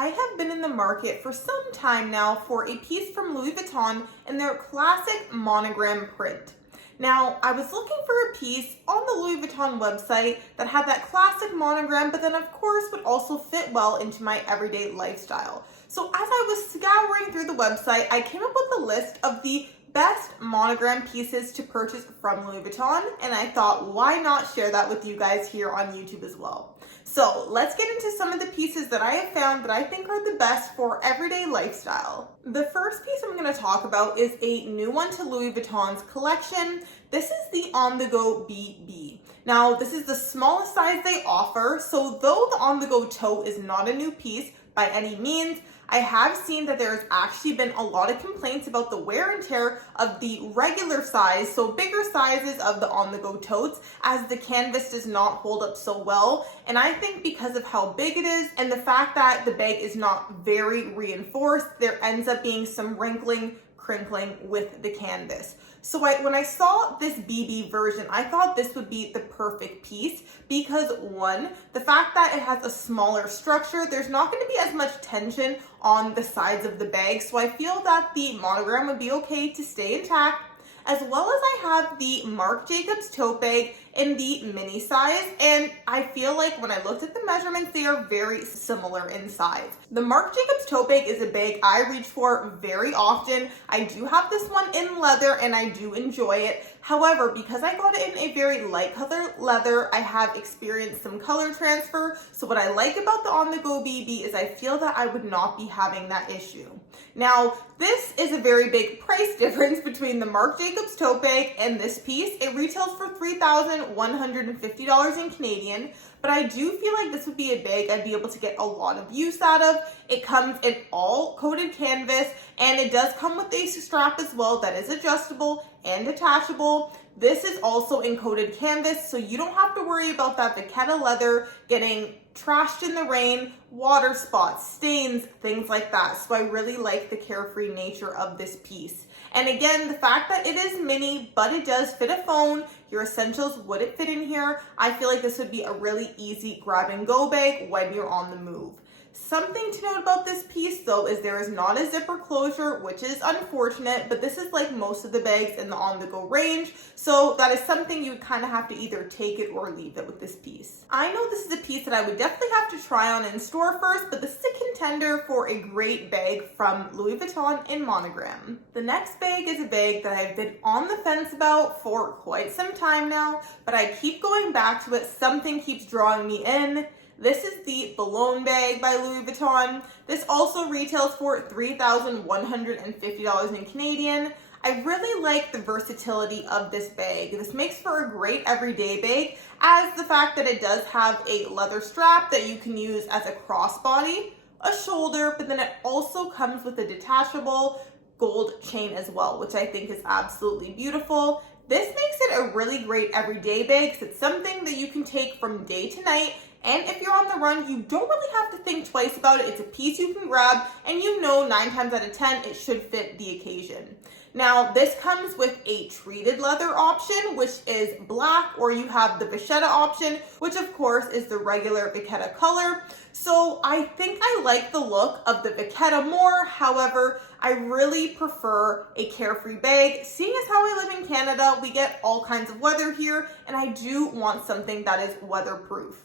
I have been in the market for some time now for a piece from Louis Vuitton in their classic monogram print. Now, I was looking for a piece on the Louis Vuitton website that had that classic monogram, but then of course would also fit well into my everyday lifestyle. So as I was scouring through the website, I came up with a list of the best monogram pieces to purchase from Louis Vuitton, and I thought, why not share that with you guys here on YouTube as well. So let's get into some of the pieces that I have found that I think are the best for everyday lifestyle. The first piece I'm going to talk about is a new one to Louis Vuitton's collection. This is the On The Go BB. Now, this is the smallest size they offer, so though the On The Go tote is not a new piece by any means, I have seen that there's actually been a lot of complaints about the wear and tear of the regular size, so bigger sizes of the on-the-go totes, as the canvas does not hold up so well. And I think because of how big it is and the fact that the bag is not very reinforced, there ends up being some wrinkling, crinkling with the canvas. So when I saw this BB version, I thought this would be the perfect piece because one, the fact that it has a smaller structure, there's not going to be as much tension on the sides of the bag. So I feel that the monogram would be okay to stay intact, as well as I have the Marc Jacobs tote bag in the mini size, and I feel like when I looked at the measurements, they are very similar in size. The Marc Jacobs tote bag is a bag I reach for very often. I do have this one in leather and I do enjoy it. However, because I got it in a very light color leather, I have experienced some color transfer. So what I like about the On The Go BB is I feel that I would not be having that issue. Now, this is a very big price difference between the Marc Jacobs tote bag and this piece. It retails for $3,150 in Canadian, but I do feel like this would be a bag I'd be able to get a lot of use out of. It comes in all coated canvas, and it does come with a strap as well that is adjustable and detachable. This is also in coated canvas, so you don't have to worry about that vachetta leather getting trashed in the rain, water spots, stains, things like that. So I really like the carefree nature of this piece. And again, the fact that it is mini, but it does fit a phone, your essentials wouldn't fit in here. I feel like this would be a really easy grab and go bag when you're on the move. Something to note about this piece though is there is not a zipper closure, which is unfortunate, but this is like most of the bags in the on-the-go range, so that is something you would kind of have to either take it or leave it with this piece. I know this is a piece that I would definitely have to try on in store first, but this is a contender for a great bag from Louis Vuitton in monogram. The next bag is a bag that I've been on the fence about for quite some time now, but I keep going back to it. Something keeps drawing me in. This is the Boulogne bag by Louis Vuitton. This also retails for $3,150 in Canadian. I really like the versatility of this bag. This makes for a great everyday bag, as the fact that it does have a leather strap that you can use as a crossbody, a shoulder, but then it also comes with a detachable gold chain as well, which I think is absolutely beautiful. This makes it a really great everyday bag because it's something that you can take from day to night. And if you're on the run, you don't really have to think twice about it. It's a piece you can grab, and you know 9 times out of 10 it should fit the occasion. Now, this comes with a treated leather option, which is black, or you have the vachetta option, which of course is the regular vachetta color. So I think I like the look of the vachetta more. However, I really prefer a carefree bag. Seeing as how we live in Canada, we get all kinds of weather here, and I do want something that is weatherproof.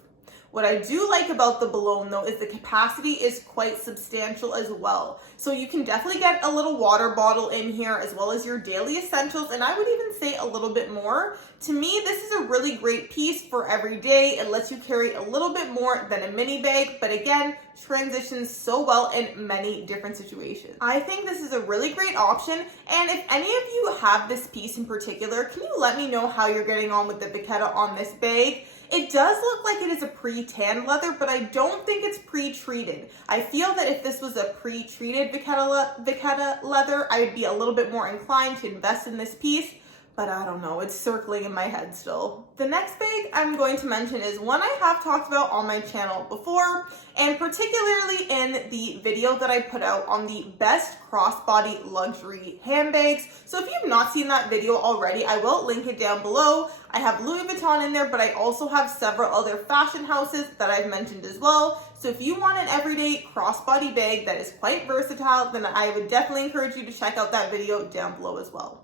What I do like about the Boulogne though is the capacity is quite substantial as well. So you can definitely get a little water bottle in here as well as your daily essentials, and I would even say a little bit more. To me, this is a really great piece for every day. It lets you carry a little bit more than a mini bag, but again, transitions so well in many different situations. I think this is a really great option, and if any of you have this piece in particular, can you let me know how you're getting on with the vachetta on this bag? It does look like it is a pre-tanned leather, but I don't think it's pre-treated. I feel that if this was a pre-treated vachetta leather, I would be a little bit more inclined to invest in this piece, but I don't know, it's circling in my head still. The next bag I'm going to mention is one I have talked about on my channel before, and particularly in the video that I put out on the best crossbody luxury handbags. So if you've not seen that video already, I will link it down below. I have Louis Vuitton in there, but I also have several other fashion houses that I've mentioned as well. So if you want an everyday crossbody bag that is quite versatile, then I would definitely encourage you to check out that video down below as well.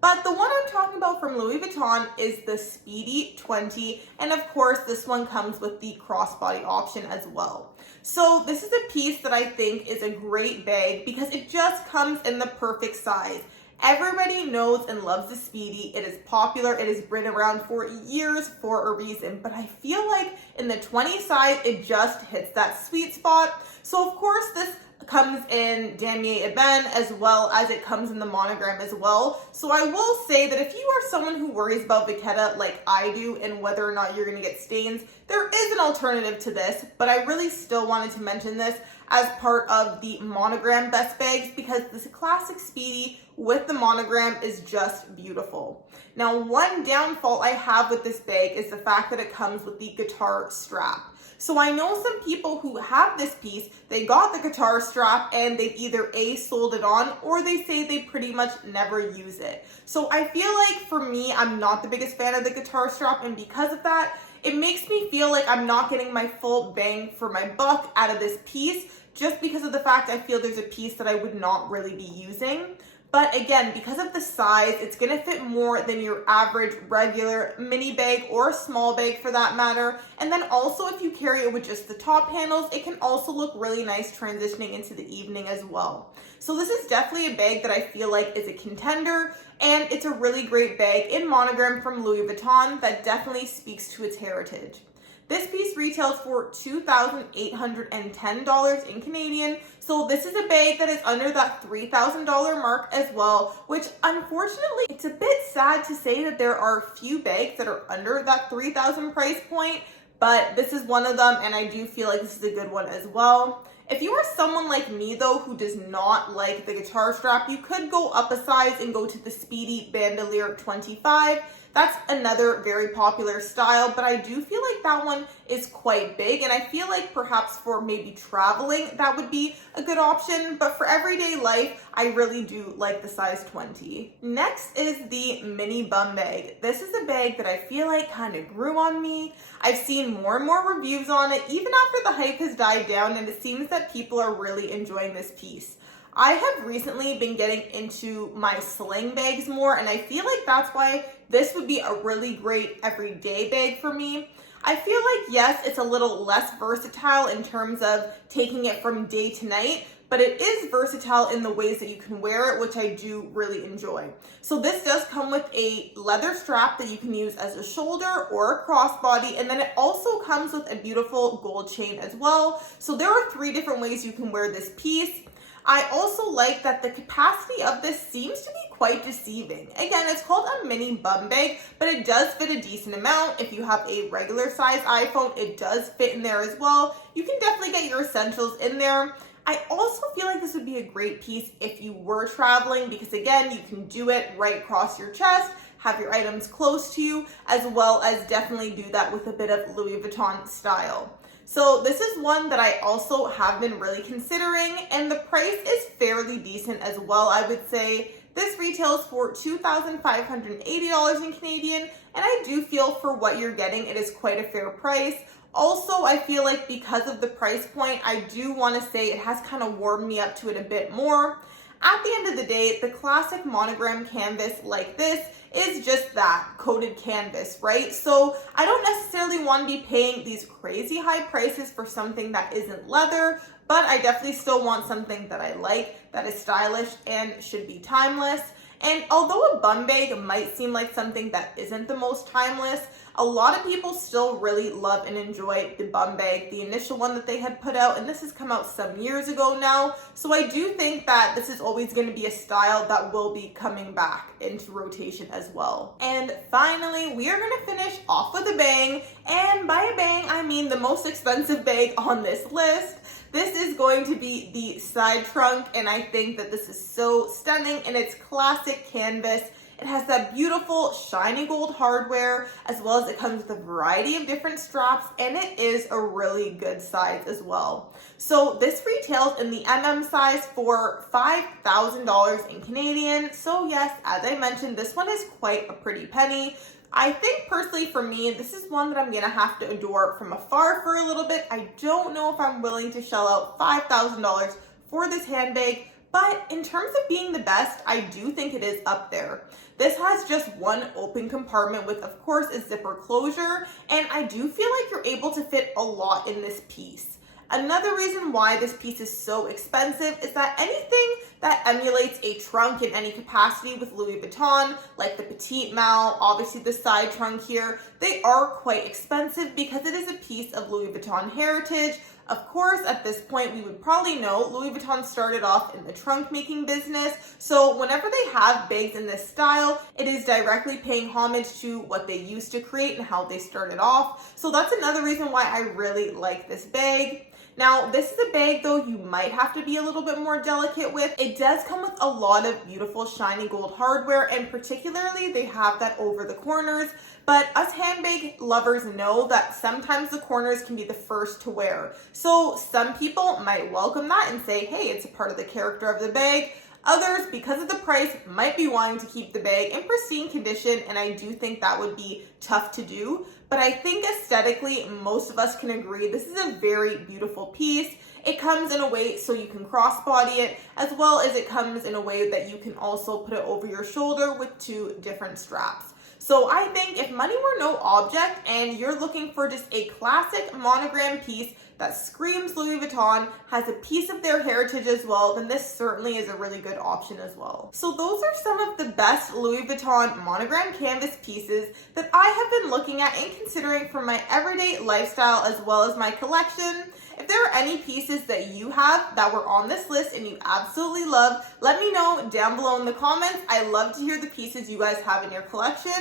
But the one I'm talking about from Louis Vuitton is the Speedy 20, and of course this one comes with the crossbody option as well. So this is a piece that I think is a great bag because it just comes in the perfect size. Everybody knows and loves the Speedy. It is popular. It has been around for years for a reason, but I feel like in the 20 size, it just hits that sweet spot. So of course this comes in damier ebene as well as it comes in the monogram as well. So I will say that if you are someone who worries about vachetta like I do and whether or not you're going to get stains, there is an alternative to this, but I really still wanted to mention this as part of the monogram best bags because this classic Speedy with the monogram is just beautiful. Now, one downfall I have with this bag is the fact that it comes with the guitar strap. So I know some people who have this piece, they got the guitar strap and they've either sold it on or they say they pretty much never use it. So I feel like for me, I'm not the biggest fan of the guitar strap, and because of that, it makes me feel like I'm not getting my full bang for my buck out of this piece just because of the fact I feel there's a piece that I would not really be using. But again, because of the size, it's going to fit more than your average regular mini bag or small bag for that matter. And then also if you carry it with just the top handles, it can also look really nice transitioning into the evening as well. So this is definitely a bag that I feel like is a contender, and it's a really great bag in monogram from Louis Vuitton that definitely speaks to its heritage. This piece retails for $2,810 in Canadian. So this is a bag that is under that $3,000 mark as well, which unfortunately, it's a bit sad to say that there are few bags that are under that $3,000 price point, but this is one of them, and I do feel like this is a good one as well. If you are someone like me though who does not like the guitar strap, you could go up a size and go to the Speedy Bandolier 25. That's another very popular style, but I do feel like that one is quite big, and I feel like perhaps for maybe traveling, that would be a good option, but for everyday life, I really do like the size 20. Next is the mini bum bag. This is a bag that I feel like kind of grew on me. I've seen more and more reviews on it, even after the hype has died down, and it seems that people are really enjoying this piece. I have recently been getting into my sling bags more, and I feel like that's why this would be a really great everyday bag for me. I feel like, yes, it's a little less versatile in terms of taking it from day to night, but it is versatile in the ways that you can wear it, which I do really enjoy. So this does come with a leather strap that you can use as a shoulder or a crossbody, and then it also comes with a beautiful gold chain as well. So there are 3 different ways you can wear this piece. I also like that the capacity of this seems to be quite deceiving. Again, it's called a mini bum bag, but it does fit a decent amount. If you have a regular size iPhone, it does fit in there as well. You can definitely get your essentials in there. I also feel like this would be a great piece if you were traveling because again, you can do it right across your chest, have your items close to you, as well as definitely do that with a bit of Louis Vuitton style. So this is one that I also have been really considering, and the price is fairly decent as well. I would say this retails for $2,580 in Canadian, and I do feel for what you're getting, it is quite a fair price. Also, I feel like because of the price point, I do want to say it has kind of warmed me up to it a bit more. At the end of the day, the classic monogram canvas like this is just that, coated canvas, right? So I don't necessarily want to be paying these crazy high prices for something that isn't leather, but I definitely still want something that I like, that is stylish and should be timeless. And although a bum bag might seem like something that isn't the most timeless, a lot of people still really love and enjoy the bum bag, the initial one that they had put out, and this has come out some years ago now. So I do think that this is always going to be a style that will be coming back into rotation as well. And finally, we are going to finish off with a bang, and by a bang, I mean the most expensive bag on this list. This is going to be the side trunk, and I think that this is so stunning in its classic canvas. It has that beautiful shiny gold hardware, as well as it comes with a variety of different straps, and it is a really good size as well. So this retails in the size for $5,000 in Canadian. So yes, as I mentioned, this one is quite a pretty penny. I think personally for me, this is one that I'm gonna have to adore from afar for a little bit. I don't know if I'm willing to shell out $5,000 for this handbag, but in terms of being the best, I do think it is up there. This has just one open compartment with, of course, a zipper closure, and I do feel like you're able to fit a lot in this piece. Another reason why this piece is so expensive is that anything that emulates a trunk in any capacity with Louis Vuitton, like the petite malle, obviously the side trunk here, they are quite expensive because it is a piece of Louis Vuitton heritage. Of course, at this point, we would probably know Louis Vuitton started off in the trunk making business. So whenever they have bags in this style, it is directly paying homage to what they used to create and how they started off. So that's another reason why I really like this bag. Now, this is a bag, though, you might have to be a little bit more delicate with. It does come with a lot of beautiful shiny gold hardware, and particularly they have that over the corners. But us handbag lovers know that sometimes the corners can be the first to wear. So some people might welcome that and say, hey, it's a part of the character of the bag. Others, because of the price, might be wanting to keep the bag in pristine condition, and I do think that would be tough to do. But I think aesthetically, most of us can agree this is a very beautiful piece. It comes in a way so you can crossbody it, as well as it comes in a way that you can also put it over your shoulder with two different straps. So I think if money were no object and you're looking for just a classic monogram piece that screams Louis Vuitton, has a piece of their heritage as well, then this certainly is a really good option as well. So those are some of the best Louis Vuitton monogram canvas pieces that I have been looking at and considering for my everyday lifestyle as well as my collection. If there are any pieces that you have that were on this list and you absolutely love, let me know down below in the comments. I love to hear the pieces you guys have in your collection.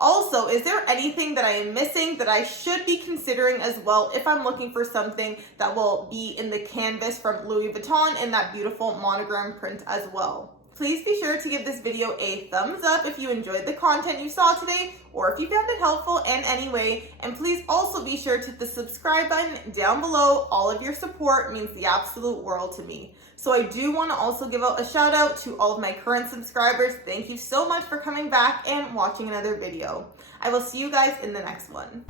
Also, is there anything that I am missing that I should be considering as well if I'm looking for something that will be in the canvas from Louis Vuitton in that beautiful monogram print as well? Please be sure to give this video a thumbs up if you enjoyed the content you saw today or if you found it helpful in any way. And please also be sure to hit the subscribe button down below. All of your support means the absolute world to me. So I do want to also give out a shout out to all of my current subscribers. Thank you so much for coming back and watching another video. I will see you guys in the next one.